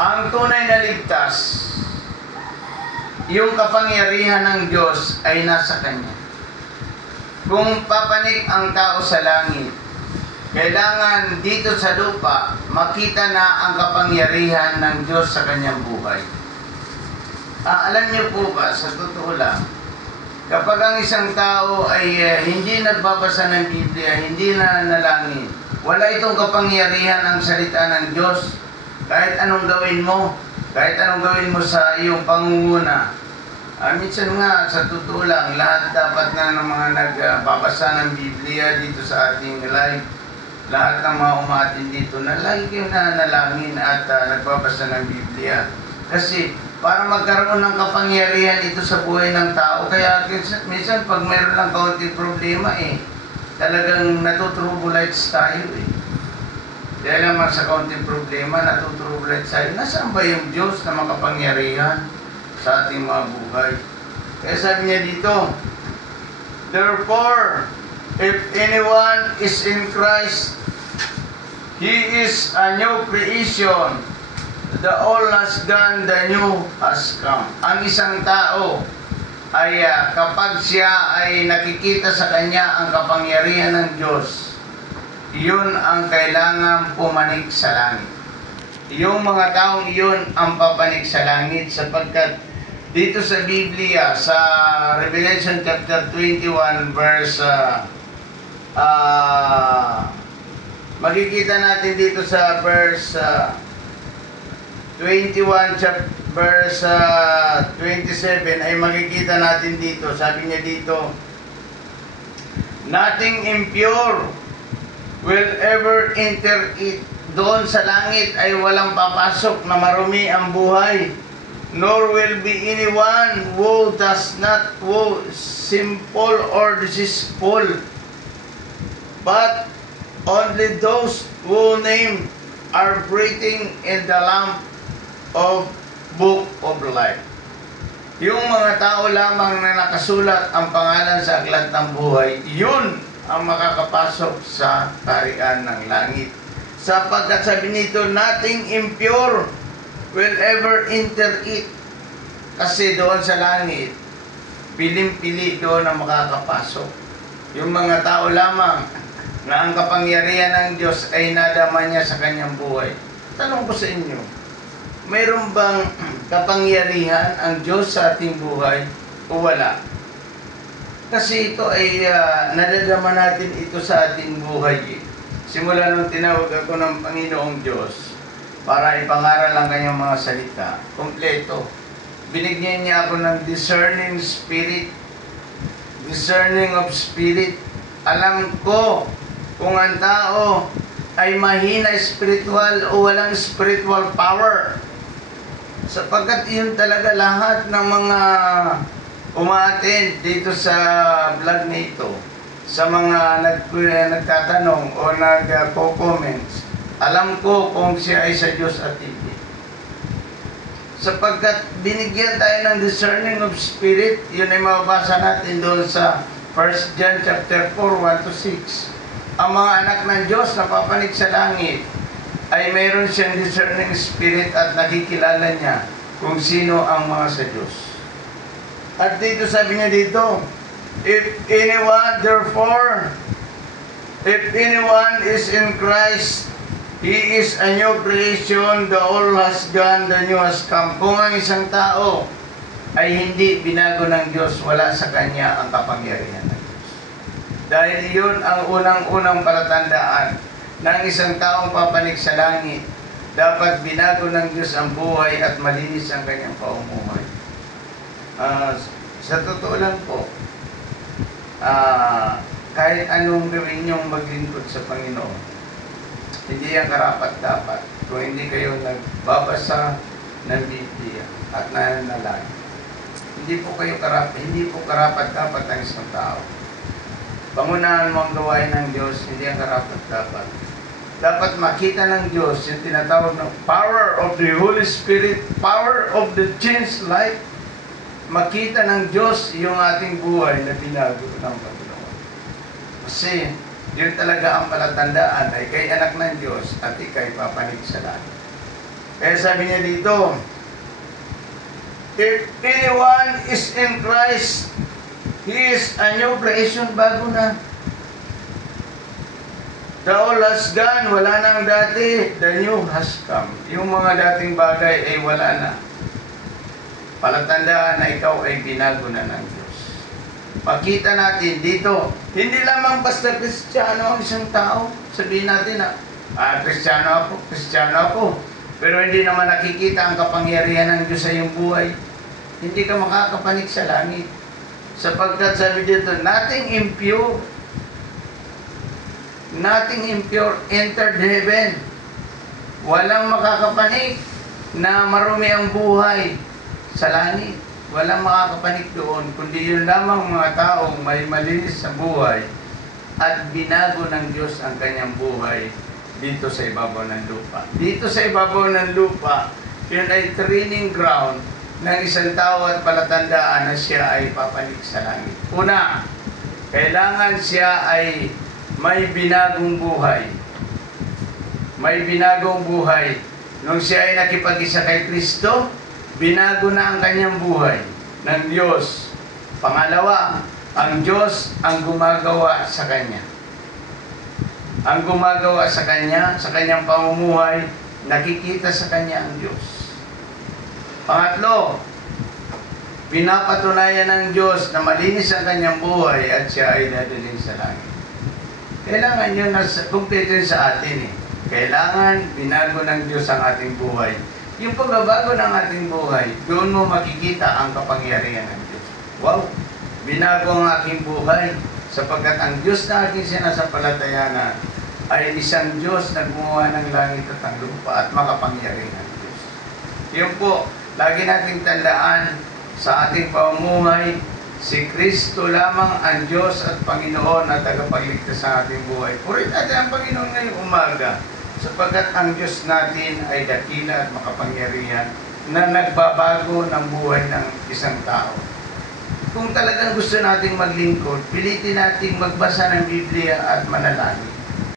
Ang tunay na ligtas, yung kapangyarihan ng Diyos ay nasa Kanya. Kung papanik ang tao sa langit, kailangan dito sa lupa makita na ang kapangyarihan ng Diyos sa kanyang buhay. Alam niyo po ba, sa totoo lang, kapag ang isang tao ay hindi nagbabasa ng Biblia, hindi na nalangin, wala itong kapangyarihan ang salita ng Diyos. Kahit anong gawin mo sa iyong pangunguna. Minsan nga, sa totoo lang, lahat dapat na ng mga nagbabasa ng Biblia dito sa ating live, lahat ng mga umatin dito na lagi kayo nanalangin at nagbabasa ng Biblia. Kasi para magkaroon ng kapangyarihan ito sa buhay ng tao, kaya minsan pag mayroon lang kaunting problema talagang natuturubulites tayo Dahil naman sa kaunting problema, natuturubulites tayo. Nasaan ba yung Diyos na makapangyarihan sa ating mga buhay? Kaya sabi niya dito, therefore, if anyone is in Christ, he is a new creation. The old has gone, the new has come. Ang isang tao ay kapag siya ay nakikita sa kanya ang kapangyarihan ng Diyos, yun ang kailangan pumanik sa langit. Yung mga taong yun ang papanik sa langit, sapagkat dito sa Biblia, sa Revelation chapter 21 verse makikita natin dito sa verse 21 verse 27 ay makikita natin dito, sabi niya dito, nothing impure will ever enter it. Doon sa langit ay walang papasok na marumi ang buhay, nor will be anyone who does not sinful or deceitful, but only those who name are written in the Lamb of Book of Life. Yung mga tao lamang na nakasulat ang pangalan sa aklat ng buhay, yun ang makakapasok sa kaharian ng langit. Sapagkat sabi nito, nothing impure will ever enter it. Kasi doon sa langit, piling-pili doon ang makakapasok. Yung mga tao lamang na ang kapangyarihan ng Diyos ay nadama niya sa kanyang buhay. Tanong ko sa inyo, mayroon bang kapangyarihan ang Diyos sa ating buhay o wala? Kasi ito ay nadadama natin ito sa ating buhay. Simula nung tinawag ako ng Panginoong Diyos para ipangaral ang kanyang mga salita, kompleto. Binigyan niya ako ng discerning spirit, discerning of spirit. Alam ko kung ang tao ay mahina spiritual o walang spiritual power. Sapagkat yun talaga lahat ng mga umaattend dito sa vlog nito, sa mga nagtatanong o nagko-comments, alam ko kung siya ay sa Diyos at hindi. Sapagkat binigyan tayo ng discerning of spirit, yun ay mababasa natin doon sa 1 John chapter 4, 1-6. Ang mga anak ng Diyos na papanik sa langit ay mayroon siyang discerning spirit at nakikilala niya kung sino ang mga sa Diyos. At dito sabi niya dito, if anyone is in Christ, he is a new creation, the old has gone, the new has come. Kung ang isang tao ay hindi binago ng Diyos, wala sa kanya ang kapangyarihan ng Diyos. Dahil yun ang unang-unang palatandaan ng isang taong papanik sa langit. Dapat binago ng Diyos ang buhay at malinis ang kanyang pamumuhay. Sa totoo lang po, kahit anong gawin niyong maglingkod sa Panginoon, hindi yan karapat-dapat kung hindi kayo nagbabasa ng Biblia at nananalangin. Hindi po karapat-dapat ang isang tao. Pangunahan mo ang gawain ng Diyos, hindi yan karapat-dapat. Dapat makita ng Diyos yung tinatawag ng power of the Holy Spirit, power of the changed life. Makita ng Diyos yung ating buhay na binago ng Panginoon. Kasi yun talaga ang palatandaan ay kay anak ng Diyos at ikay papanig sa langit. Kaya sabi niya dito, if anyone is in Christ, he is a new creation, bago na. The old has gone, wala nang dati, the new has come. Yung mga dating bagay ay wala na. Palatandaan na ikaw ay binago na ng Diyos. Pakita natin dito, hindi lamang basta Kristiyano ang isang tao. Sabihin natin na, Kristiyano ako. Pero hindi naman nakikita ang kapangyarihan ng Diyos sa iyong buhay. Hindi ka makakapanik sa langit. Sapagkat sabi dito, nothing impure entered heaven. Walang makakapanik na marumi ang buhay sa langit. Walang makakapanik doon, kundi yun lamang mga taong may malinis sa buhay at binago ng Diyos ang kanyang buhay dito sa ibabaw ng lupa. Dito sa ibabaw ng lupa, yun ay training ground ng isang tao at palatandaan na siya ay papanik sa langit. Una, kailangan siya ay may binagong buhay. May binagong buhay. Nung siya ay nakipag-isa kay Kristo, binago na ang kanyang buhay ng Diyos. Pangalawa, ang Diyos ang gumagawa sa kanya. Ang gumagawa sa kanya, sa kanyang pamumuhay, nakikita sa kanya ang Diyos. Pangatlo, pinapatunayan ng Diyos na malinis ang kanyang buhay at siya ay dadalhin sa langit. Kailangan yun na kumpleto sa atin eh. Kailangan binago ng Diyos ang ating buhay. Yung pagbabago ng ating buhay, doon mo makikita ang kapangyarihan ng Diyos. Wow! Binago ang aking buhay sapagkat ang Diyos na aking sinasampalatayanan ay isang Diyos na gumawa ng langit at ang lupa at makapangyarihan ng Diyos. Yun po, lagi nating tandaan sa ating pamumuhay, si Kristo lamang ang Diyos at Panginoon na tagapagligtas sa ating buhay. Purihin natin ang Panginoon ngayong umaga sapagkat ang Diyos natin ay dakila at makapangyarihan na nagbabago ng buhay ng isang tao. Kung talagang gusto nating maglingkod, pilitin nating magbasa ng Biblia at manalangin.